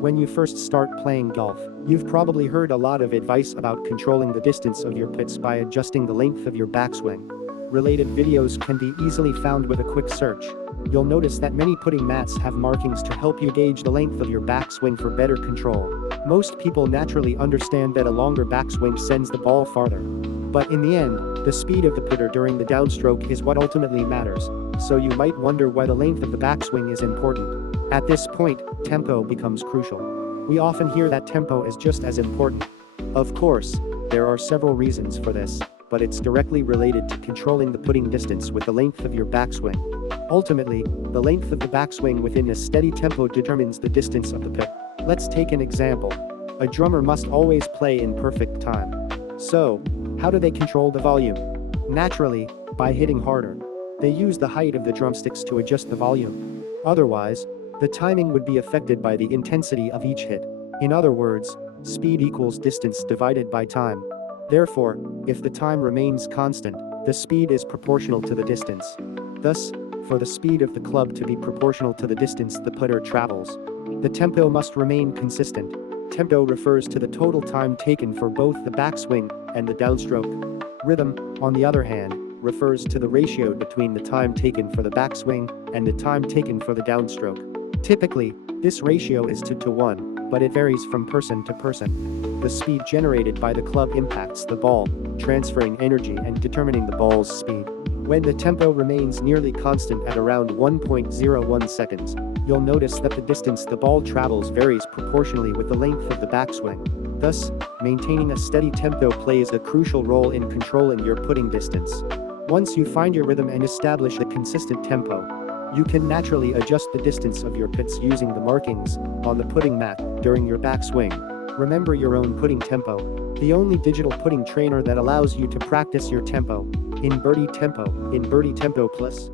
When you first start playing golf, you've probably heard a lot of advice about controlling the distance of your putts by adjusting the length of your backswing. Related videos can be easily found with a quick search. You'll notice that many putting mats have markings to help you gauge the length of your backswing for better control. Most people naturally understand that a longer backswing sends the ball farther. But in the end, the speed of the putter during the downstroke is what ultimately matters, so you might wonder why the length of the backswing is important. At this point, tempo becomes crucial. We often hear that tempo is just as important. Of course, there are several reasons for this, but it's directly related to controlling the putting distance with the length of your backswing. Ultimately, the length of the backswing within a steady tempo determines the distance of the putt. Let's take an example. A drummer must always play in perfect time. So, how do they control the volume? Naturally, by hitting harder. They use the height of the drumsticks to adjust the volume. Otherwise, the timing would be affected by the intensity of each hit. In other words, speed equals distance divided by time. Therefore, if the time remains constant, the speed is proportional to the distance. Thus, for the speed of the club to be proportional to the distance the putter travels, the tempo must remain consistent. Tempo refers to the total time taken for both the backswing and the downstroke. Rhythm, on the other hand, refers to the ratio between the time taken for the backswing and the time taken for the downstroke. Typically, this ratio is 2:1, but it varies from person to person. The speed generated by the club impacts the ball, transferring energy and determining the ball's speed. When the tempo remains nearly constant at around 1.01 seconds, you'll notice that the distance the ball travels varies proportionally with the length of the backswing. Thus, maintaining a steady tempo plays a crucial role in controlling your putting distance. Once you find your rhythm and establish a consistent tempo, you can naturally adjust the distance of your putts using the markings on the putting mat during your backswing. Remember your own putting tempo, the only digital putting trainer that allows you to practice your tempo in Birdie Tempo Plus.